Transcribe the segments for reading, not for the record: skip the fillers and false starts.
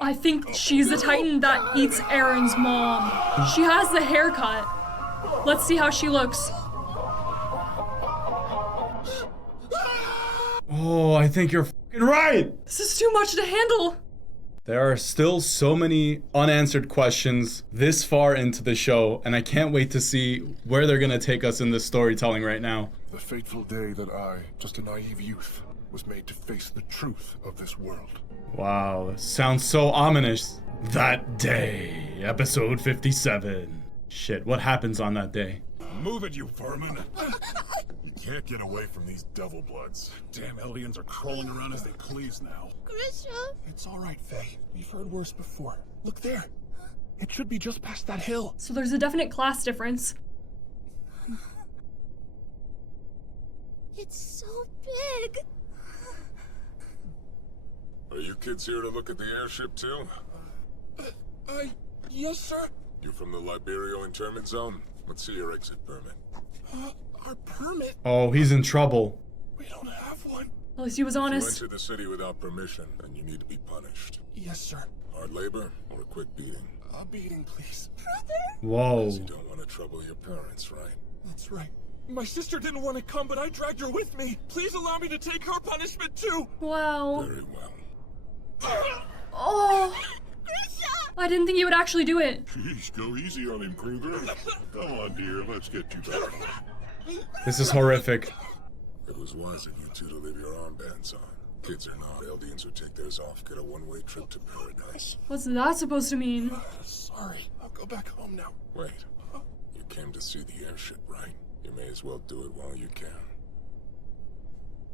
I think she's the Titan that eats Eren's mom. She has the haircut. Let's see how she looks. Oh, I think you're fucking right! This is too much to handle. There are still so many unanswered questions this far into the show, and I can't wait to see where they're gonna take us in this storytelling right now. The fateful day that I, just a naive youth, was made to face the truth of this world. Wow, sounds so ominous. That day, episode 57. Shit, what happens on that day? Move it, you vermin! You can't get away from these devil bloods. Damn Eldians are crawling around as they please now. Grisha! It's all right, Faye. We've heard worse before. Look there. It should be just past that hill. So there's a definite class difference. It's so big. Are you kids here to look at the airship too? Yes, sir. You from the Liberio internment zone? Let's see your exit permit. Our permit? Oh, he's in trouble. We don't have one. At least he was You honest. enter the city without permission, and you need to be punished. Yes, sir. Hard labor or a quick beating? A beating, please. Brother? Whoa. You don't want to trouble your parents, right? That's right. My sister didn't want to come, but I dragged her with me. Please allow me to take her punishment too. Wow. Very well. Oh. I didn't think he would actually do it. Jeez, go easy on him, Kruger. Come on, dear, let's get you back. This is horrific. It was wise of you two to leave your armbands on. Kids are not. Eldians who take theirs off get a one-way trip to paradise. What's that supposed to mean? Sorry, I'll go back home now. Wait, you came to see the airship, right? You may as well do it while you can.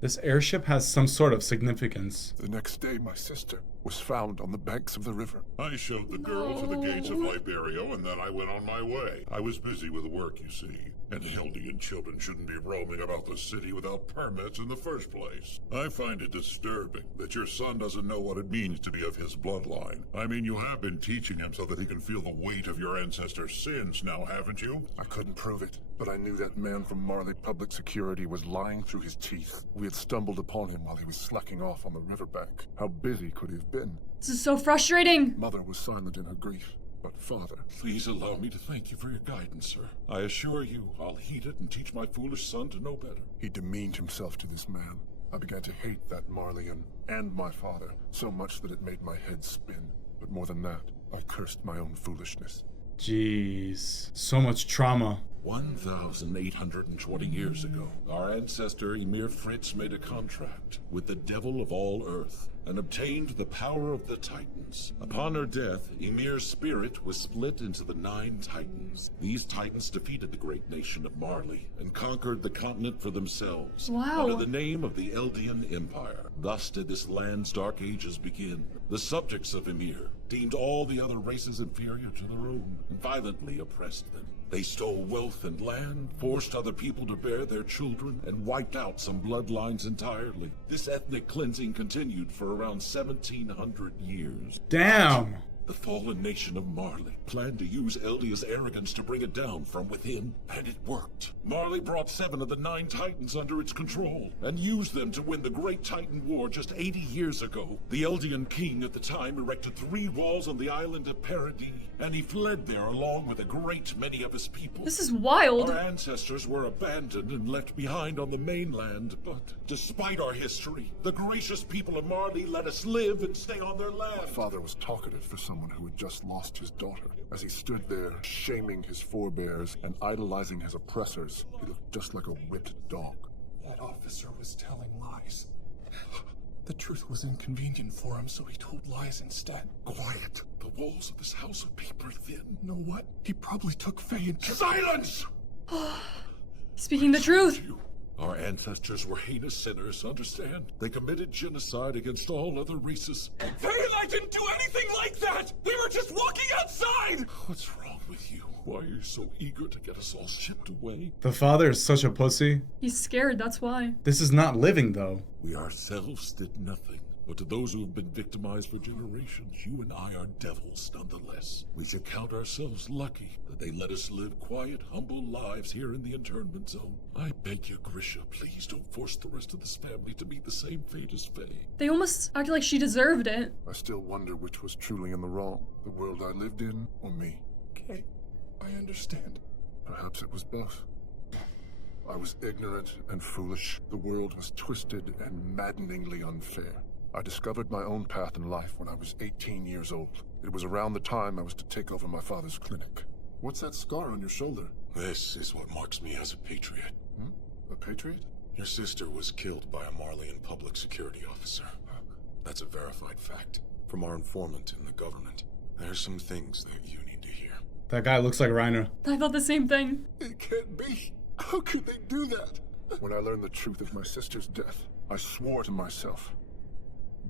This airship has some sort of significance. The next day, my sister was found on the banks of the river. I showed the girl to the gates of Liberio, and then I went on my way. I was busy with work, you see. And Eldian children shouldn't be roaming about the city without permits in the first place. I find it disturbing that your son doesn't know what it means to be of his bloodline. I mean, you have been teaching him so that he can feel the weight of your ancestors' sins now, haven't you? I couldn't prove it, but I knew that man from Marley Public Security was lying through his teeth. We had stumbled upon him while he was slacking off on the riverbank. How busy could he have been? This is so frustrating. Mother was silent in her grief, but father... Please allow me to thank you for your guidance, sir. I assure you, I'll heed it and teach my foolish son to know better. He demeaned himself to this man. I began to hate that Marleyan and my father, so much that it made my head spin. But more than that, I cursed my own foolishness. Jeez. So much trauma. 1,820 years ago, our ancestor Ymir Fritz made a contract with the devil of all Earth and obtained the power of the Titans. Upon her death, Ymir's spirit was split into the 9 Titans. These Titans defeated the great nation of Marley and conquered the continent for themselves Wow. under the name of the Eldian Empire. Thus did this land's dark ages begin. The subjects of Ymir deemed all the other races inferior to their own and violently oppressed them. They stole wealth and land, forced other people to bear their children, and wiped out some bloodlines entirely. This ethnic cleansing continued for around 1,700 years. Damn. The fallen nation of Marley planned to use Eldia's arrogance to bring it down from within, and it worked. Marley brought 7 of the 9 Titans under its control, and used them to win the Great Titan War just 80 years ago. The Eldian king at the time erected 3 walls on the island of Paradis, and he fled there along with a great many of his people. This is wild. Our ancestors were abandoned and left behind on the mainland, but despite our history, the gracious people of Marley let us live and stay on their land. Father was talkative for someone who had just lost his daughter. As he stood there, shaming his forebears and idolizing his oppressors, he looked just like a whipped dog. That officer was telling lies. The truth was inconvenient for him, so he told lies instead. Quiet. The walls of this house are paper thin. You know what? He probably took Faye and... Silence! Speaking the truth. Our ancestors were heinous sinners, understand? They committed genocide against all other races. Faye and I didn't do anything like that! We were just walking outside! What's wrong with you? Why are you so eager to get us all shipped away? The father is such a pussy. He's scared, that's why. This is not living, though. We ourselves did nothing. But to those who have been victimized for generations, you and I are devils nonetheless. We should count ourselves lucky that they let us live quiet, humble lives here in the internment zone. I beg you, Grisha, please don't force the rest of this family to meet the same fate as Faye. They almost acted like she deserved it. I still wonder which was truly in the wrong, the world I lived in or me. Okay, I understand. Perhaps it was both. I was ignorant and foolish. The world was twisted and maddeningly unfair. I discovered my own path in life when I was 18 years old. It was around the time I was to take over my father's clinic. What's that scar on your shoulder? This is what marks me as a patriot. A patriot? Your sister was killed by a Marleyan public security officer. That's a verified fact from our informant in the government. There's some things that you need to hear. That guy looks like Reiner. I thought the same thing. It can't be. How could they do that? When I learned the truth of my sister's death, I swore to myself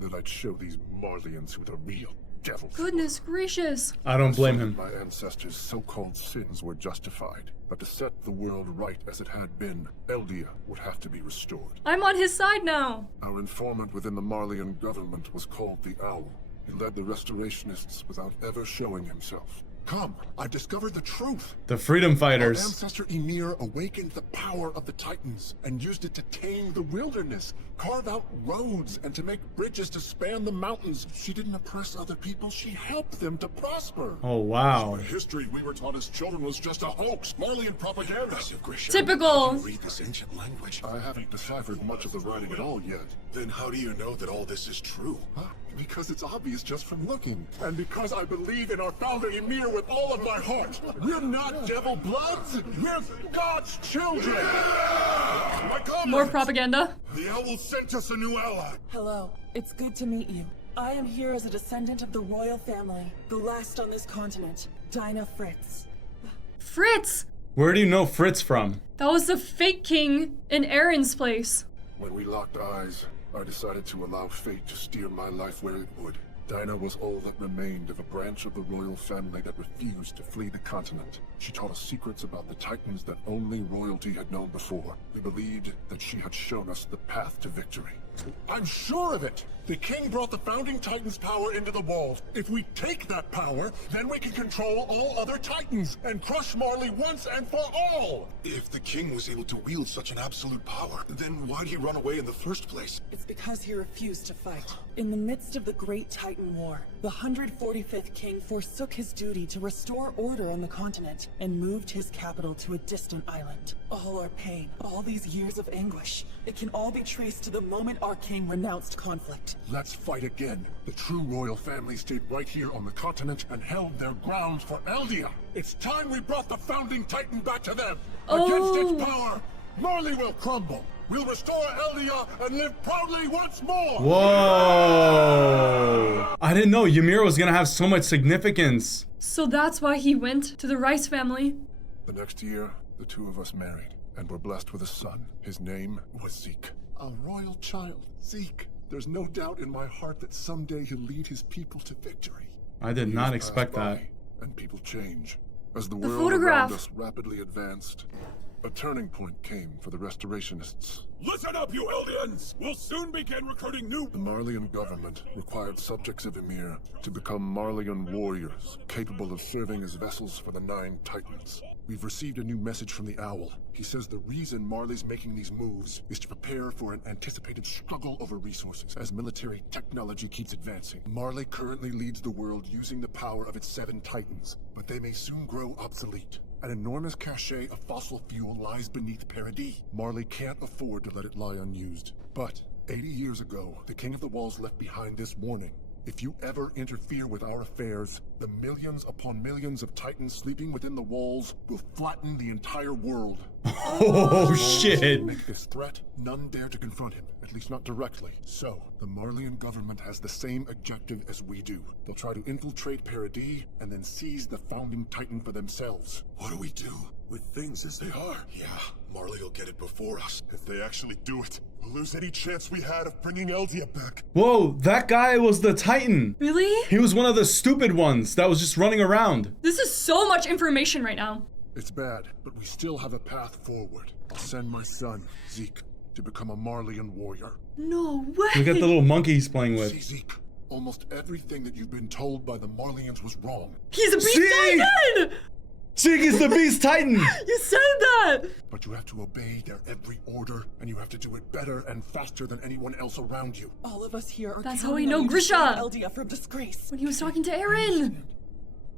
that I'd show these Marleyans who the real devils were. Goodness gracious. I don't blame him. My ancestors' so-called sins were justified, but to set the world right as it had been, Eldia would have to be restored. I'm on his side now. Our informant within the Marleyan government was called the Owl. He led the Restorationists without ever showing himself. Come, I've discovered the truth. The freedom Our fighters. ancestor Ymir awakened the power of the Titans and used it to tame the wilderness, carve out roads, and to make bridges to span the mountains. She didn't oppress other people, she helped them to prosper. Oh, wow. The history we were taught as children was just a hoax, Marleyan propaganda. Grisha, Typical. can you read this ancient language? I haven't deciphered much of the writing at all yet. Then how do you know that all this is true? Huh? Because it's obvious just from looking. And because I believe in our founder Ymir with all of my heart. We're not devil bloods, we're God's children! My comrades, More propaganda. the Owl sent us a new ally. Hello, it's good to meet you. I am here as a descendant of the royal family, the last on this continent, Dinah Fritz. Fritz! Where do you know Fritz from? That was the fake king in Eren's place. When we locked eyes, I decided to allow fate to steer my life where it would. Dinah was all that remained of a branch of the royal family that refused to flee the continent. She taught us secrets about the Titans that only royalty had known before. We believed that she had shown us the path to victory. I'm sure of it! The king brought the founding Titans' power into the walls. If we take that power, then we can control all other Titans and crush Marley once and for all! If the king was able to wield such an absolute power, then why'd he run away in the first place? It's because he refused to fight. In the midst of the Great Titan War, the 145th king forsook his duty to restore order on the continent and moved his capital to a distant island. All our pain, all these years of anguish, it can all be traced to the moment our king renounced conflict. Let's fight again. The true royal family stayed right here on the continent and held their ground for Eldia. It's time we brought the founding Titan back to them. Against its power, Marley will crumble. We'll restore Eldia and live proudly once more. Whoa. I didn't know Ymir was gonna have so much significance. So that's why he went to the Rice family. The next year, the two of us married and were blessed with a son. His name was Zeke. A royal child, Zeke. There's no doubt in my heart that someday he'll lead his people to victory. I did not Years expect passed that. by, and people change. As the The world photograph. around us rapidly advanced, a turning point came for the Restorationists. Listen up, you Eldians! We'll soon begin recruiting new... The Marleyan government required subjects of Ymir to become Marleyan warriors, capable of serving as vessels for the 9 Titans. We've received a new message from the Owl. He says the reason Marley's making these moves is to prepare for an anticipated struggle over resources as military technology keeps advancing. Marley currently leads the world using the power of its 7 Titans, but they may soon grow obsolete. An enormous cache of fossil fuel lies beneath Paradis. Marley can't afford to let it lie unused. But 80 years ago, the King of the Walls left behind this warning. If you ever interfere with our affairs, the millions upon millions of Titans sleeping within the walls will flatten the entire world. Oh, shit. Make this threat, none dare to confront him, at least not directly. So, the Marleyan government has the same objective as we do. They'll try to infiltrate Paradis and then seize the founding Titan for themselves. What do we do? With things as they are? Yeah, Marley will get it before us. If they actually do it, we'll lose any chance we had of bringing Eldia back. Whoa, that guy was the Titan. Really? He was one of the stupid ones that was just running around. This is so much information right now. It's bad, but we still have a path forward. I'll send my son, Zeke, to become a Marleyan warrior. No way. Look at the little monkey he's playing with. See, Zeke, almost everything that you've been told by the Marleyans was wrong. He's a beast See? titan! Zeke is the Beast Titan! You said that! But you have to obey their every order, and you have to do it better and faster than anyone else around you. All of us here are That's how counting we on know you to Grisha! save Eldia from disgrace. When he was talking to Eren!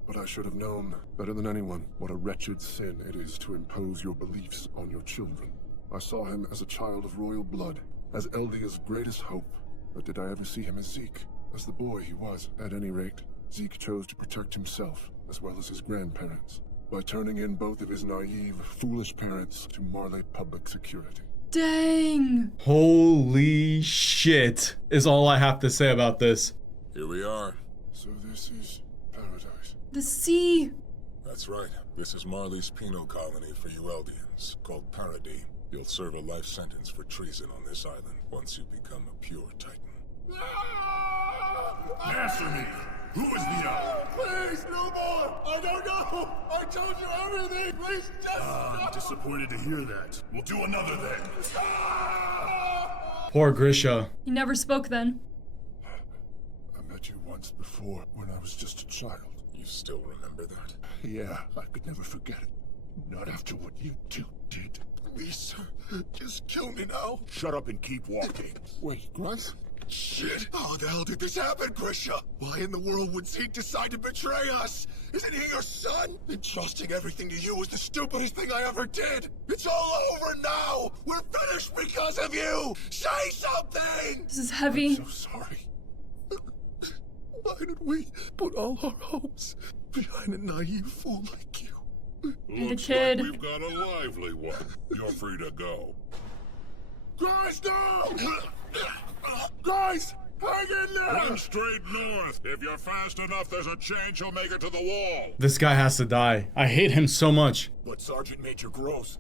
But I should have known, better than anyone, what a wretched sin it is to impose your beliefs on your children. I saw him as a child of royal blood, as Eldia's greatest hope. But did I ever see him as Zeke, as the boy he was? At any rate, Zeke chose to protect himself, as well as his grandparents, by turning in both of his naive, foolish parents to Marley public security. Dang! Holy shit, is all I have to say about this. Here we are. So this is paradise. The sea! That's right. This is Marley's penal colony for you Eldians, called Paradis. You'll serve a life sentence for treason on this island once you become a pure Titan. Answer me! Who is the owl? Please, no more! I don't know! I told you everything! Please, just I'm disappointed to hear that. We'll do another then. Poor Grisha. He never spoke then. I met you once before, when I was just a child. You still remember that? Yeah, I could never forget it. Not after what you two did. Please, just kill me now. Shut up and keep walking. Wait, Grice? Shit! How the hell did this happen, Grisha? Why in the world would Zeke decide to betray us? Isn't he your son? Entrusting everything to you was the stupidest thing I ever did! It's all over now! We're finished because of you! Say something! This is heavy. So sorry. Why did we put all our hopes behind a naive fool like you? And the kid. We've got a lively one. You're free to go. Grice, no! Grice, hang in there! Run straight north. If you're fast enough, there's a chance you'll make it to the wall. This guy has to die. I hate him so much. But Sergeant Major Gross.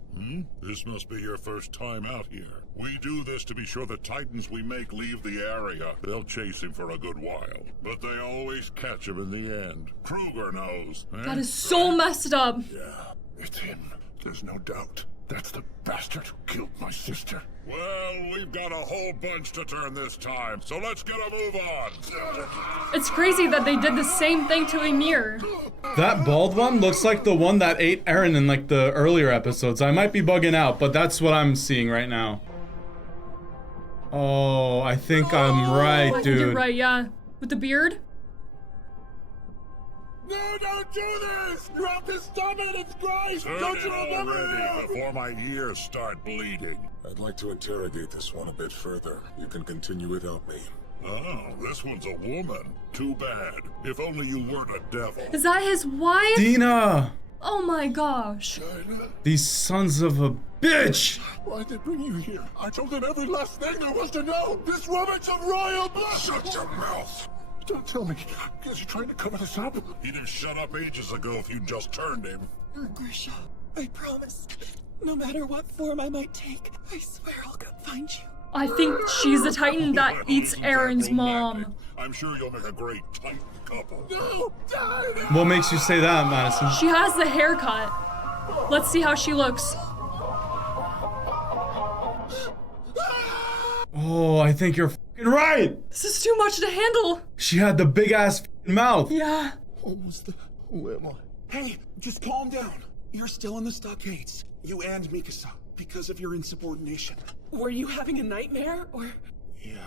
This must be your first time out here. We do this to be sure the Titans we make leave the area. They'll chase him for a good while, but they always catch him in the end. Kruger knows. Eh? That is so messed up. Yeah, it's him. There's no doubt. That's the bastard who killed my sister. Well, we've got a whole bunch to turn this time, so let's get a move on. It's crazy that they did the same thing to Emir. That bald one looks like the one that ate Eren in like the earlier episodes. I might be bugging out, but that's what I'm seeing right now. Oh, I think I'm right, I think dude. you're right, yeah. With the beard? No, don't do this! You have to stop it! It's Grice! Turn Don't it you remember already him? before my ears start bleeding. I'd like to interrogate this one a bit further. You can continue without me. Oh, this one's a woman. Too bad. If only you weren't a devil. Is that his wife? Dina! Oh my gosh. These sons of a bitch! Why'd they bring you here? I told them every last thing there was to know! This woman's of royal blood! Shut your mouth! Don't tell me. Is he trying to cover this up? He'd have shut up ages ago if you just turned him. Grisha, I promise. No matter what form I might take, I swear I'll come find you. I think she's the Titan that eats Eren's mom. I'm sure you'll make a great Titan couple. No! Die! What makes you say that, Madison? She has the haircut. Let's see how she looks. Oh, I think you're f***ing right! This is too much to handle. She had the big ass f***ing mouth. Yeah. What was that? Who am I? Hey, just calm down. You're still in the stockades. You and Mikasa, because of your insubordination. Were you having a nightmare, or? Yeah,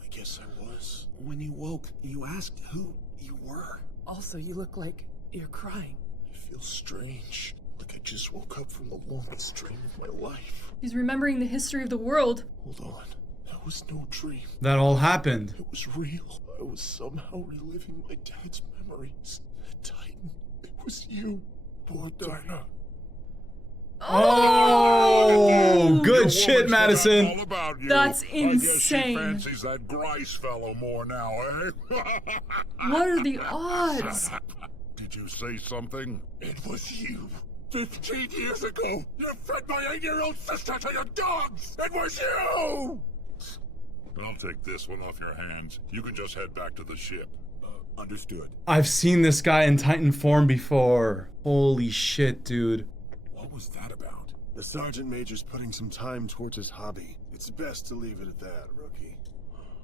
I guess I was. When you woke, you asked who you were. Also, you look like you're crying. It feels strange. Like I just woke up from the longest dream of my life. He's remembering the history of the world. Hold on. That was no dream. That all happened. It was real. I was somehow reliving my dad's memories. Titan, it was you. Poor Dinah. Oh, good Your shit, woman's Madison. all about you. That's I guess she insane. fancies that Grice fellow more now, eh? What are the odds? Did you say something? It was you. 15 years ago, you fed my 8-year-old sister to your dogs! It was you! I'll take this one off your hands. You can just head back to the ship. Understood. I've seen this guy in Titan form before. Holy shit, dude. What was that about? The Sergeant Major's putting some time towards his hobby. It's best to leave it at that, rookie.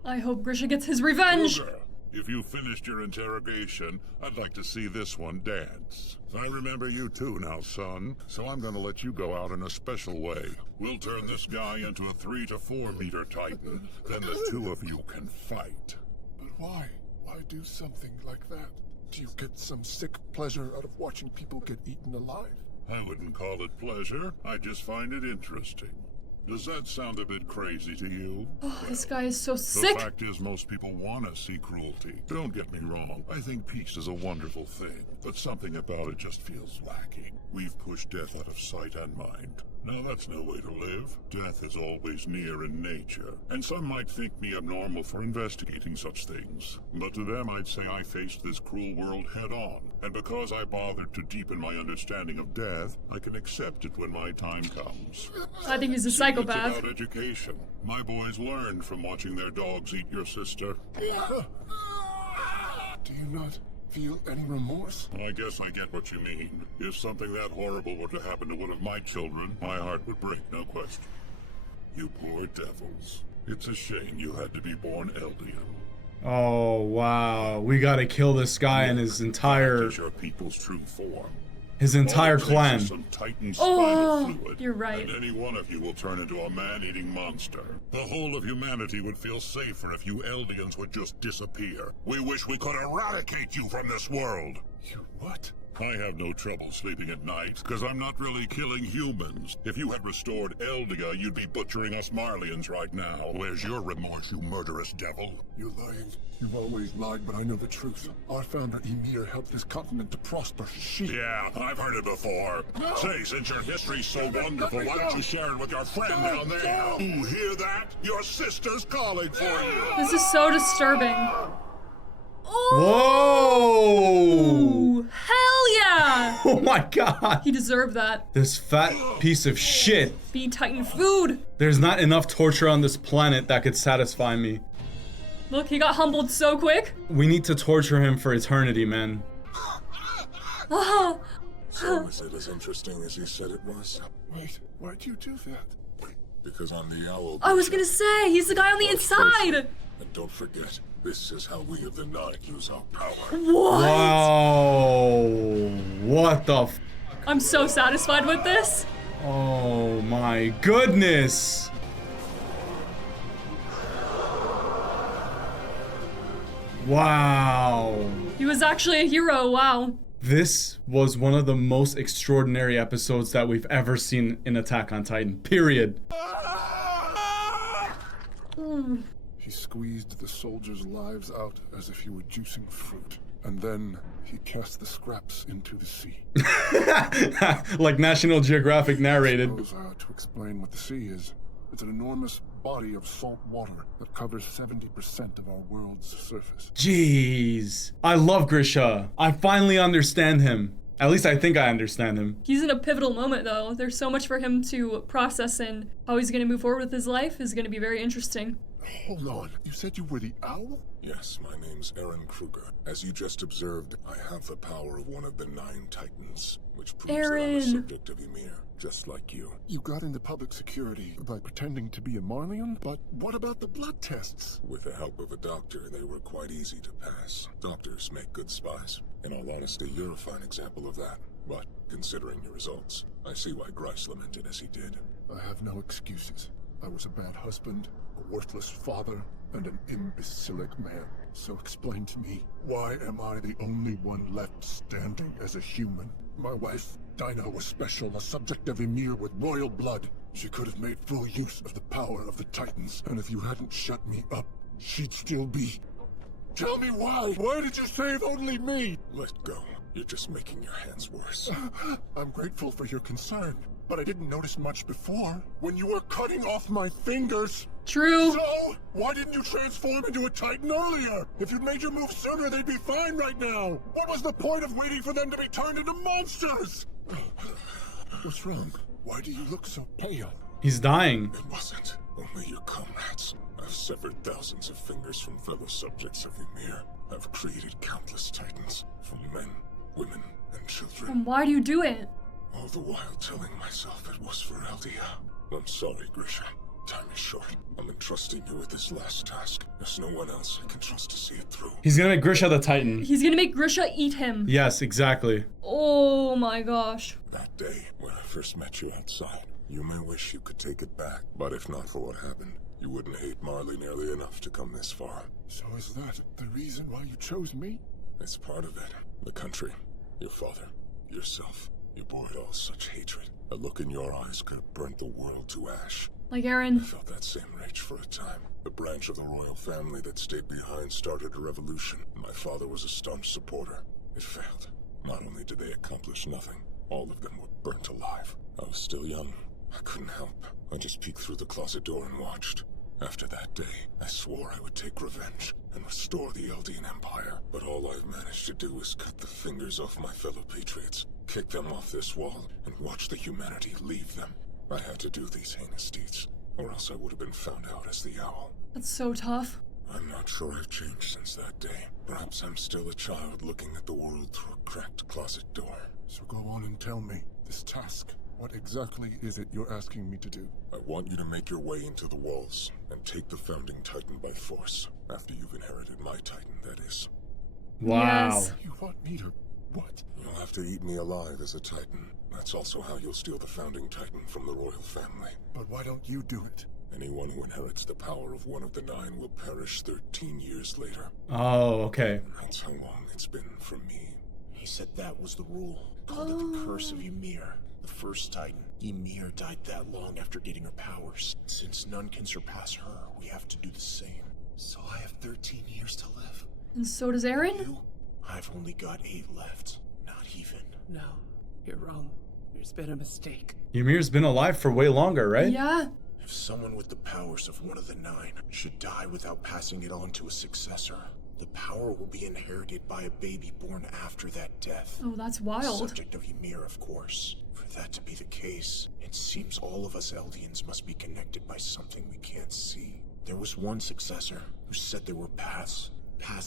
I hope Grisha gets his revenge. Kruger, if you finished your interrogation, I'd like to see this one dance. I remember you too now, son, so I'm gonna let you go out in a special way. We'll turn this guy into a 3 to 4 meter titan, then the two of you can fight. But why? Why do something like that? Do you get some sick pleasure out of watching people get eaten alive? I wouldn't call it pleasure, I just find it interesting. Does that sound a bit crazy to you? Oh, this guy is so The sick. fact is, most people want to see cruelty. Don't get me wrong. I think peace is a wonderful thing, but something about it just feels lacking. We've pushed death out of sight and mind. Now that's no way to live. Death is always near in nature, and some might think me abnormal for investigating such things. But to them I'd say I faced this cruel world head on, and because I bothered to deepen my understanding of death, I can accept it when my time comes. I think he's a It's psychopath. about education. My boys learned from watching their dogs eat your sister. Do you not feel any remorse? I guess I get what you mean. If something that horrible were to happen to one of my children, my heart would break, no question. You poor devils. It's a shame you had to be born Eldian. Oh, wow. We gotta kill this guy and his entire Your people's true form. entire All it takes clan. is some Titan Oh, spinal fluid, you're right. And any one of you will turn into a man-eating monster. The whole of humanity would feel safer if you Eldians would just disappear. We wish we could eradicate you from this world. You what? I have no trouble sleeping at night, because I'm not really killing humans. If you had restored Eldia, you'd be butchering us Marleyans right now. Where's your remorse, you murderous devil? You're lying. You've always lied, but I know the truth. Our founder Ymir helped this continent to prosper. She... Yeah, I've heard it before. No. Say, since your history's so wonderful, Let me why don't go. you share it with your friend No, down there? no. You hear that? Your sister's calling for you. This is so disturbing. Whoa! Hell yeah! Oh my god! He deserved that. This fat piece of shit. Be Titan food. There's not enough torture on this planet that could satisfy me. Look, he got humbled so quick. We need to torture him for eternity, man. Oh, So was it as interesting as you said it was? Wait, why'd you do that? Because I'm the owl. I was gonna say, he's the guy on the inside. And don't forget, this is how we of the Nine use our power. What? Wow. What the f... I'm so satisfied with this. Oh my goodness. Wow. He was actually a hero, wow. This was one of the most extraordinary episodes that we've ever seen in Attack on Titan. Period. He squeezed the soldiers' lives out as if he were juicing fruit. And then he cast the scraps into the sea. Like National Geographic narrated. I suppose, to explain what the sea is, it's an enormous body of salt water that covers 70% of our world's surface. Jeez. I love Grisha. I finally understand him. At least I think I understand him. He's in a pivotal moment though. There's so much for him to process, and how he's gonna move forward with his life is gonna be very interesting. Hold on, you said you were the owl? Yes, my name's Eren Kruger. As you just observed, I have the power of one of the 9 Titans, which proves that I'm a Eren. subject of Ymir, just like you. You got into public security by pretending to be a Marleyan? But what about the blood tests? With the help of a doctor, they were quite easy to pass. Doctors make good spies. In all honesty, you're a fine example of that. But, considering your results, I see why Grice lamented as he did. I have no excuses. I was a bad husband, a worthless father, and an imbecilic man. So explain to me, why am I the only one left standing as a human? My wife, Dinah, was special, a subject of Ymir with royal blood. She could have made full use of the power of the Titans, and if you hadn't shut me up, she'd still be... Tell me why! Why did you save only me? Let go. You're just making your hands worse. I'm grateful for your concern, but I didn't notice much before. When you were cutting off my fingers... True. So, why didn't you transform into a Titan earlier? If you'd made your move sooner, they'd be fine right now. What was the point of waiting for them to be turned into monsters? What's wrong? Why do you look so pale? He's dying. It wasn't. Only your comrades. I've severed thousands of fingers from fellow subjects of Ymir. I've created countless Titans, from men, women, and children. And why do you do it? All the while telling myself it was for Eldia. I'm sorry, Grisha. Time is short. I'm entrusting you with this last task. There's no one else I can trust to see it through. He's gonna make Grisha the Titan. He's gonna make Grisha eat him. Yes, exactly. Oh my gosh. That day, when I first met you outside, you may wish you could take it back. But if not for what happened, you wouldn't hate Marley nearly enough to come this far. So is that the reason why you chose me? It's part of it. The country, your father, yourself. You bore it all such hatred. A look in your eyes could have burnt the world to ash. Like I Eren. felt that same rage for a time. The branch of the royal family that stayed behind started a revolution. My father was a staunch supporter. It failed. Not only did they accomplish nothing, all of them were burnt alive. I was still young. I couldn't help. I just peeked through the closet door and watched. After that day, I swore I would take revenge and restore the Eldian Empire. But all I've managed to do is cut the fingers off my fellow patriots, kick them off this wall, and watch the humanity leave them. I had to do these heinous deeds, or else I would have been found out as the owl. That's so tough. I'm not sure I've changed since that day. Perhaps I'm still a child looking at the world through a cracked closet door. So go on and tell me, this task, what exactly is it you're asking me to do? I want you to make your way into the walls and take the Founding Titan by force. After you've inherited my Titan, that is. Wow. Yes. You want me to... what? You'll have to eat me alive as a Titan. That's also how you'll steal the Founding Titan from the royal family. But why don't you do it? Anyone who inherits the power of one of the 9 will perish 13 years later. Oh, okay. That's how long it's been for me. He said that was the rule. Called it the Curse of Ymir. The first Titan. Ymir died that long after getting her powers. Since none can surpass her, we have to do the same. So I have 13 years to live. And so does Eren? You? I've only got 8 left. Not even. No, you're wrong. There's been a mistake. Ymir's been alive for way longer, right? Yeah. If someone with the powers of one of the 9 should die without passing it on to a successor, the power will be inherited by a baby born after that death. Oh, that's wild. Subject of Ymir, of course. For that to be the case, it seems all of us Eldians must be connected by something we can't see. There was one successor who said there were paths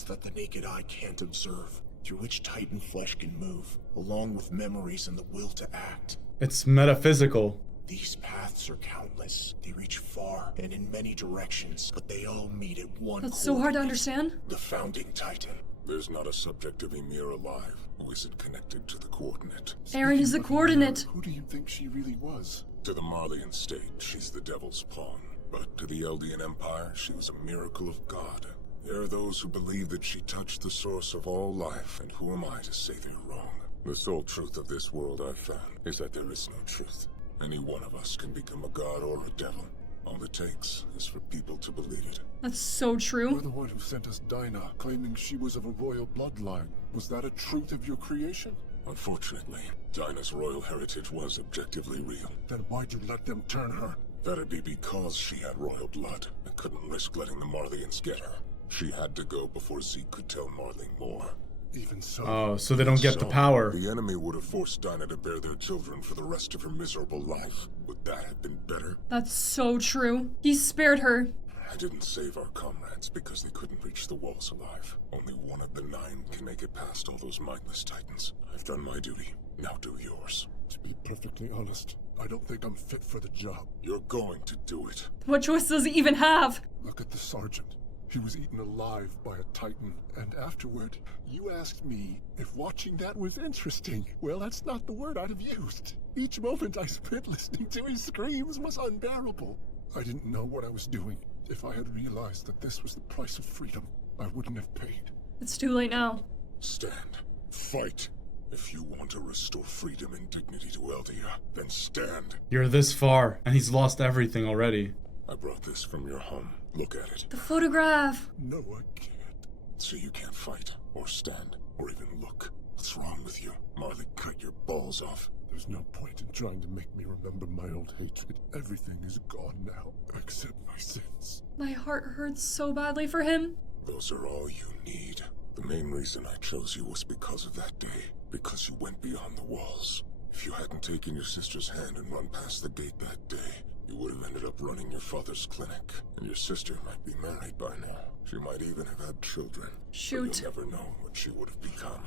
that the naked eye can't observe, through which Titan flesh can move, along with memories and the will to act. It's metaphysical. These paths are countless. They reach far and in many directions, but they all meet at one That's so hard to coordinate. understand. The Founding Titan. There's not a subject of Ymir alive who isn't connected to the coordinate. Eren is the coordinate. Who do you think she really was? To the Marleyan state, she's the devil's pawn. But to the Eldian Empire, she was a miracle of God. There are those who believe that she touched the source of all life, and who am I to say they're wrong? The sole truth of this world I've found is that there is no truth. Any one of us can become a god or a devil. All it takes is for people to believe it. That's so true. You're the one who sent us Dinah, claiming she was of a royal bloodline. Was that a truth of your creation? Unfortunately, Dinah's royal heritage was objectively real. Then why'd you let them turn her? That'd be because she had royal blood. I couldn't risk letting the Marleyans get her. She had to go before Zeke could tell Marley more. Even so. Oh, so they don't get the power. The enemy would have forced Dinah to bear their children for the rest of her miserable life. Would that have been better? That's so true. He spared her. I didn't save our comrades because they couldn't reach the walls alive. Only one of the 9 can make it past all those mindless titans. I've done my duty. Now do yours. To be perfectly honest, I don't think I'm fit for the job. You're going to do it. What choice does he even have? Look at the sergeant. He was eaten alive by a titan, and afterward, you asked me if watching that was interesting. Well, that's not the word I'd have used. Each moment I spent listening to his screams was unbearable. I didn't know what I was doing. If I had realized that this was the price of freedom, I wouldn't have paid. It's too late now. Stand. Fight. If you want to restore freedom and dignity to Eldia, then stand. You're this far, and he's lost everything already. I brought this from your home. Look at it. The photograph. No, I can't. So you can't fight, or stand, or even look. What's wrong with you? Marley cut your balls off. There's no point in trying to make me remember my old hatred. Everything is gone now, except my sins. My heart hurts so badly for him. Those are all you need. The main reason I chose you was because of that day. Because you went beyond the walls. If you hadn't taken your sister's hand and run past the gate that day, you would have ended up running your father's clinic. And your sister might be married by now. She might even have had children. Shoot. But you'll never know what she would have become.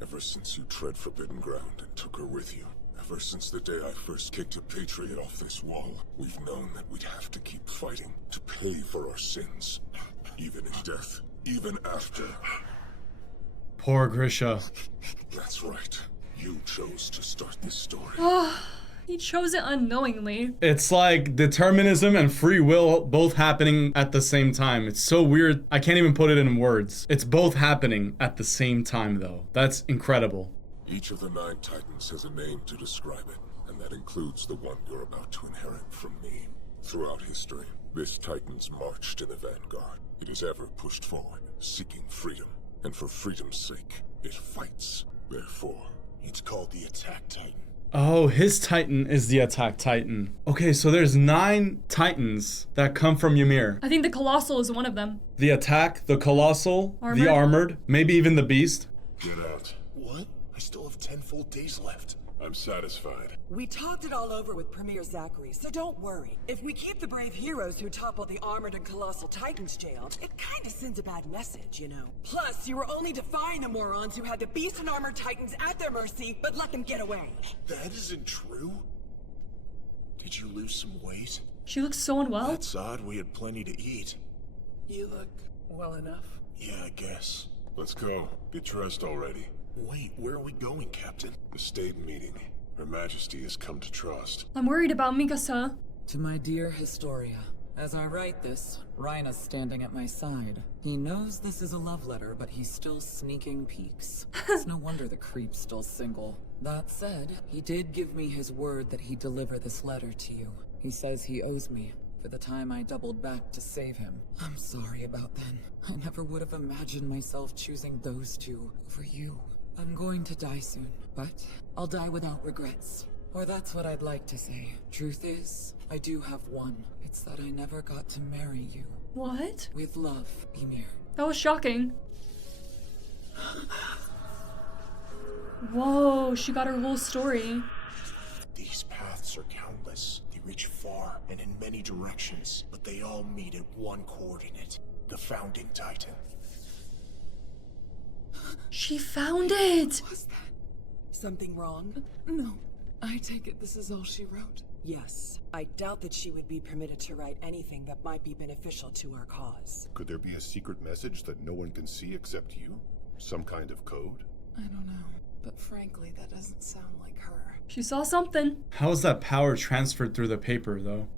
Ever since you tread forbidden ground and took her with you, I've Ever since the day I first kicked a patriot off this wall, we've known that we'd have to keep fighting to pay for our sins. Even in death, even after. Poor Grisha. That's right. You chose to start this story. He chose it unknowingly. It's like determinism and free will both happening at the same time. It's so weird. I can't even put it in words. It's both happening at the same time, though. That's incredible. Each of the 9 Titans has a name to describe it, and that includes the one you're about to inherit from me. Throughout history, this Titan's marched in the vanguard. It has ever pushed forward, seeking freedom, and for freedom's sake, it fights. Therefore, It's called the Attack Titan. Oh, his Titan is the Attack Titan. Okay, so there's 9 Titans that come from Ymir. I think the Colossal is one of them. The Attack, the Colossal, Armored? the Armored, maybe even the Beast. get out. What? I still have 10 full days left. I'm satisfied. We talked it all over with Premier Zachary, so don't worry. If we keep the brave heroes who toppled the armored and colossal titans jailed, it kinda sends a bad message, you know. Plus, you were only defying the morons who had the beast and armored titans at their mercy, but let them get away. That isn't true. Did you lose some weight? She looks so unwell. That's odd. We had plenty to eat. You look well enough. Yeah, I guess. Let's go. Get dressed already. Wait, where are we going, Captain? The state meeting. Her Majesty has come to trust. I'm worried about Mikasa. To my dear Historia, as I write this, Rhina's standing at my side. He knows this is a love letter, but he's still sneaking peeks. It's no wonder the creep's still single. That said, he did give me his word that he'd deliver this letter to you. He says he owes me for the time I doubled back to save him. I'm sorry about then. I never would have imagined myself choosing those two over you. I'm going to die soon, but I'll die without regrets. Or that's what I'd like to say. Truth is, I do have one. It's that I never got to marry you. What? With love, Ymir. That was shocking. Whoa, she got her whole story. These paths are countless. They reach far and in many directions, but they all meet at one coordinate. The Founding Titan. She found it! What's that? Something wrong? No. I take it this is all she wrote. Yes. I doubt that she would be permitted to write anything that might be beneficial to our cause. Could there be a secret message that no one can see except you? Some kind of code? I don't know, but frankly, that doesn't sound like her. She saw something. How is that power transferred through the paper, though?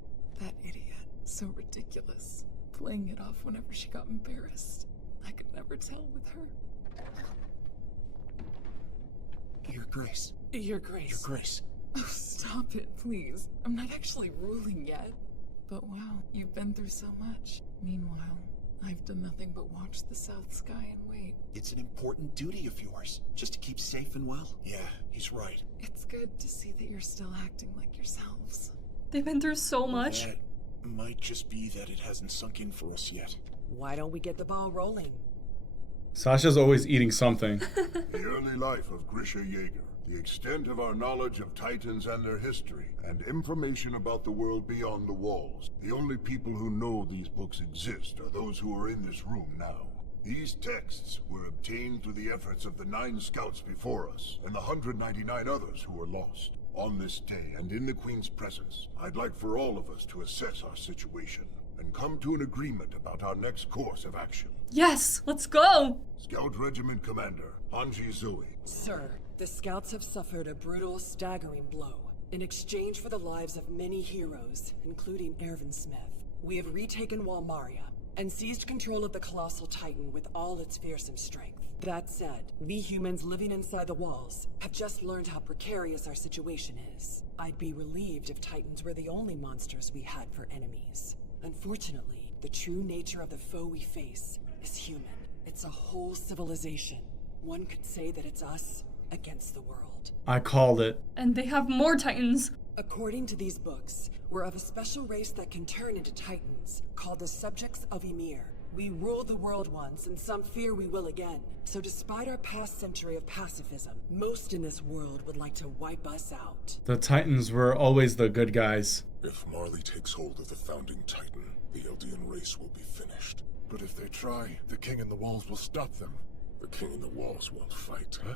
That idiot. So ridiculous. Playing it off whenever she got embarrassed. I could never tell with her. Your Grace. Your Grace. Your Grace. Oh, stop it, please. I'm not actually ruling yet. But wow, you've been through so much. Meanwhile, I've done nothing but watch the south sky and wait. It's an important duty of yours, just to keep safe and well. Yeah, he's right. It's good to see that you're still acting like yourselves. They've been through so much. That might just be that it hasn't sunk in for us yet. Why don't we get the ball rolling? Sasha's always eating something. The early life of Grisha Jaeger, the extent of our knowledge of Titans and their history, and information about the world beyond the walls. The only people who know these books exist are those who are in this room now. These texts were obtained through the efforts of the 9 scouts before us, and the 199 others who were lost. On this day, and in the Queen's presence, I'd like for all of us to assess our situation, and come to an agreement about our next course of action. Yes, let's go! Scout Regiment Commander, Hanji Zoe. Sir, the scouts have suffered a brutal, staggering blow. In exchange for the lives of many heroes, including Ervin Smith, we have retaken Walmaria and seized control of the Colossal Titan with all its fearsome strength. That said, we humans living inside the walls have just learned how precarious our situation is. I'd be relieved if Titans were the only monsters we had for enemies. Unfortunately, the true nature of the foe we face is human. It's a whole civilization. One could say that it's us against the world. I called it. And they have more Titans. According to these books, we're of a special race that can turn into Titans, called the Subjects of Ymir. We ruled the world once, and some fear we will again. So despite our past century of pacifism, most in this world would like to wipe us out. The Titans were always the good guys. If Marley takes hold of the Founding Titan, the Eldian race will be finished. But if they try, the King in the Walls will stop them. The King in the Walls won't fight, huh?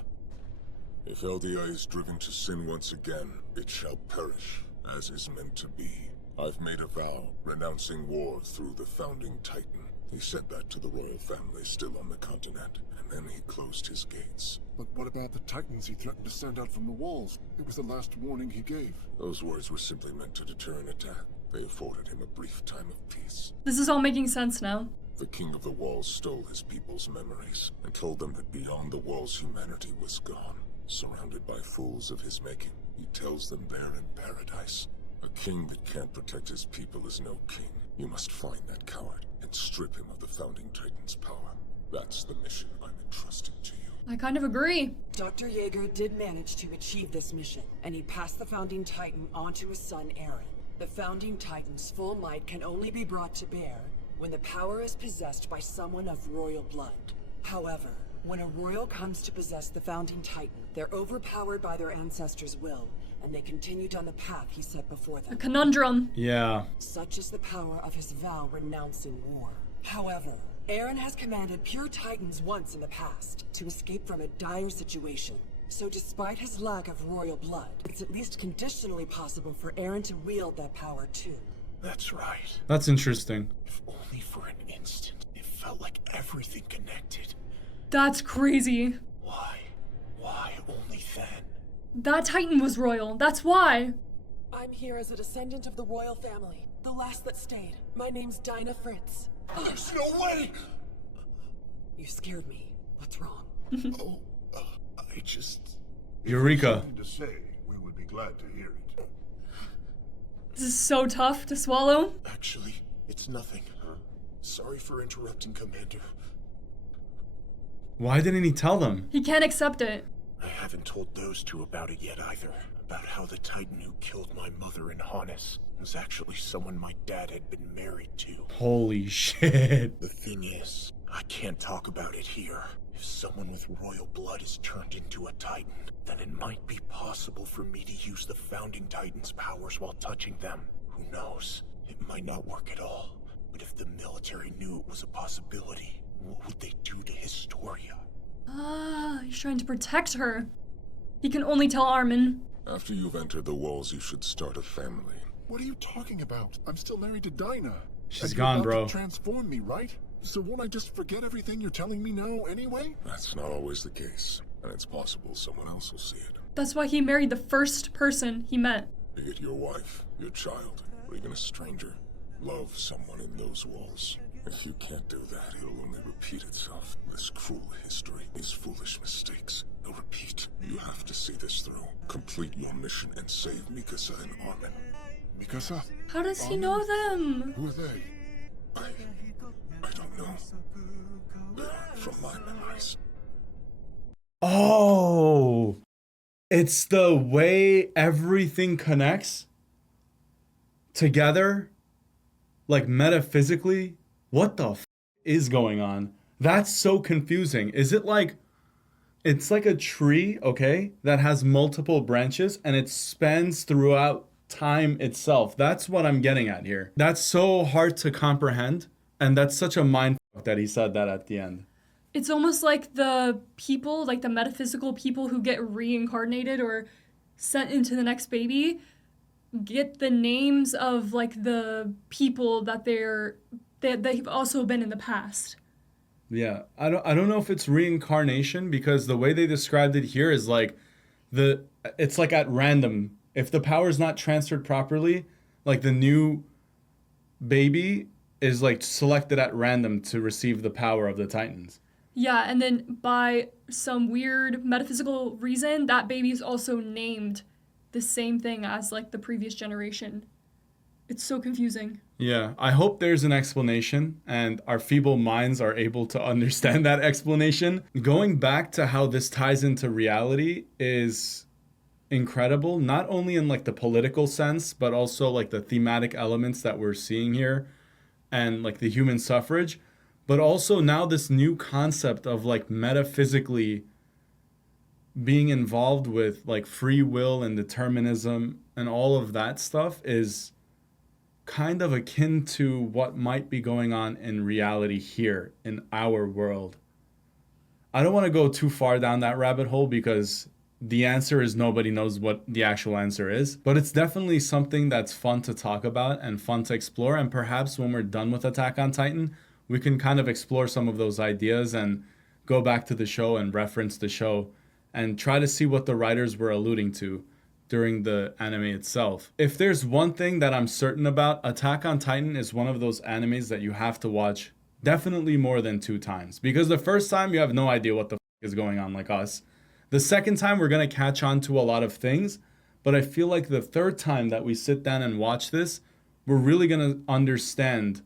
If Eldia is driven to sin once again, it shall perish, as is meant to be. I've made a vow, renouncing war through the founding Titan. He said that to the royal family still on the continent, and then he closed his gates. But what about the Titans he threatened to send out from the walls? It was the last warning he gave. Those words were simply meant to deter an attack. They afforded him a brief time of peace. This is all making sense now. The King of the Walls stole his people's memories and told them that beyond the walls humanity was gone, surrounded by fools of his making. He tells them they're in paradise. A king that can't protect his people is no king. You must find that coward and strip him of the founding Titan's power. That's the mission I'm entrusting to you. I kind of agree. Dr. Jaeger did manage to achieve this mission, and he passed the Founding Titan on to his son Eren. The Founding Titan's full might can only be brought to bear when the power is possessed by someone of royal blood. However, when a royal comes to possess the Founding Titan, they're overpowered by their ancestors' will, and they continue down the path he set before them. A conundrum. Yeah. Such is the power of his vow renouncing war. However, Eren has commanded pure Titans once in the past to escape from a dire situation. So despite his lack of royal blood, it's at least conditionally possible for Eren to wield that power too. That's right. That's interesting. If only for an instant, it felt like everything connected. That's crazy. Why? Why only then? That Titan was royal. That's why. I'm here as a descendant of the royal family, the last that stayed. My name's Dinah Fritz. There's no way! You scared me. What's wrong? Oh, I just... Eureka. Something to say, we would be glad to hear it. This is so tough to swallow. Actually, it's nothing. Sorry for interrupting, Commander. Why didn't he tell them? He can't accept it. I haven't told those two about it yet either. About how the Titan who killed my mother in Hannes was actually someone my dad had been married to. Holy shit. The thing is, I can't talk about it here. If someone with royal blood is turned into a Titan, then it might be possible for me to use the Founding Titan's powers while touching them. Who knows? It might not work at all. But if the military knew it was a possibility, what would they do to Historia? Ah, he's trying to protect her. He can only tell Armin. After you've entered the walls, you should start a family. What are you talking about? I'm still married to Dinah. She's And gone, you're about bro. to transform me, right? So won't I just forget everything you're telling me now anyway? That's not always the case, and it's possible someone else will see it. That's why he married the first person he met. Be it your wife, your child, or even a stranger. Love someone in those walls. If you can't do that, it'll only repeat itself. This cruel history, these foolish mistakes, they'll repeat. You have to see this through. Complete your mission and save Mikasa and Armin. Mikasa? How does he know them? Who are they? I don't know. They're from my memories. Oh, it's the way everything connects together, like metaphysically. What the is going on? That's so confusing. Is it like, it's like a tree, okay, that has multiple branches and it spans throughout time itself. That's what I'm getting at here. That's so hard to comprehend, and that's such a mind fuck that he said that at the end. It's almost like the people, like the metaphysical people who get reincarnated or sent into the next baby, get the names of like the people that they've also been in the past. Yeah, I don't know if it's reincarnation, because the way they described it here is like it's like at random. If the power is not transferred properly, like the new baby is like selected at random to receive the power of the Titans. Yeah, and then by some weird metaphysical reason, that baby is also named the same thing as like the previous generation. It's so confusing. Yeah, I hope there's an explanation and our feeble minds are able to understand that explanation. Going back to how this ties into reality is incredible, not only in like the political sense, but also like the thematic elements that we're seeing here and like the human suffrage, but also now this new concept of like metaphysically being involved with like free will and determinism and all of that stuff is kind of akin to what might be going on in reality here in our world. I don't want to go too far down that rabbit hole because the answer is nobody knows what the actual answer is. But it's definitely something that's fun to talk about and fun to explore. And perhaps when we're done with Attack on Titan, we can kind of explore some of those ideas and go back to the show and reference the show and try to see what the writers were alluding to during the anime itself. If there's one thing that I'm certain about, Attack on Titan is one of those animes that you have to watch definitely more than 2 times. Because the first time you have no idea what the is going on, like us. The second time we're going to catch on to a lot of things, but I feel like the third time that we sit down and watch this, we're really going to understand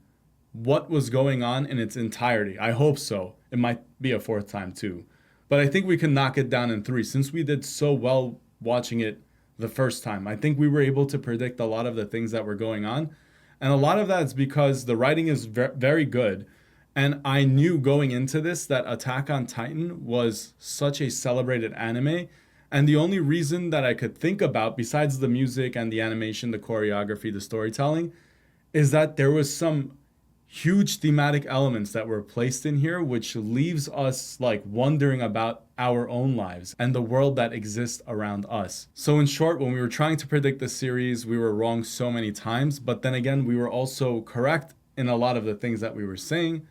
what was going on in its entirety. I hope so. It might be a 4th time too. But I think we can knock it down in 3 since we did so well watching it the first time. I think we were able to predict a lot of the things that were going on. And a lot of that is because the writing is very good. And I knew going into this that Attack on Titan was such a celebrated anime. And the only reason that I could think about, besides the music and the animation, the choreography, the storytelling, is that there was some huge thematic elements that were placed in here, which leaves us like wondering about our own lives and the world that exists around us. So in short, when we were trying to predict the series, we were wrong so many times, but then again, we were also correct in a lot of the things that we were saying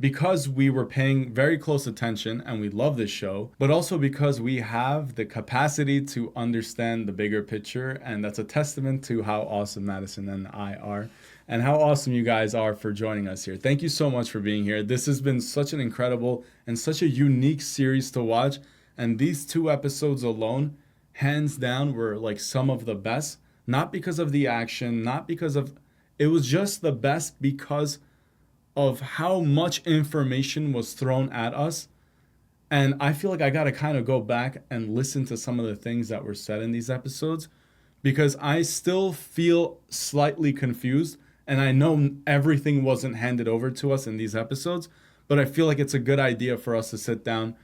because we were paying very close attention and we love this show, but also because we have the capacity to understand the bigger picture. And that's a testament to how awesome Madison and I are and how awesome you guys are for joining us here. Thank you so much for being here. This has been such an incredible and such a unique series to watch. And these 2 episodes alone, hands down, were like some of the best. Not because of the action, not because of... It was just the best because of how much information was thrown at us. And I feel like I gotta kind of go back and listen to some of the things that were said in these episodes because I still feel slightly confused. And I know everything wasn't handed over to us in these episodes, but I feel like it's a good idea for us to sit down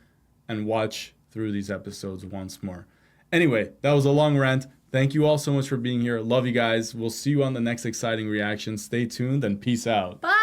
and watch through these episodes once more. Anyway, that was a long rant. Thank you all so much for being here. Love you guys. We'll see you on the next exciting reaction. Stay tuned and peace out. Bye.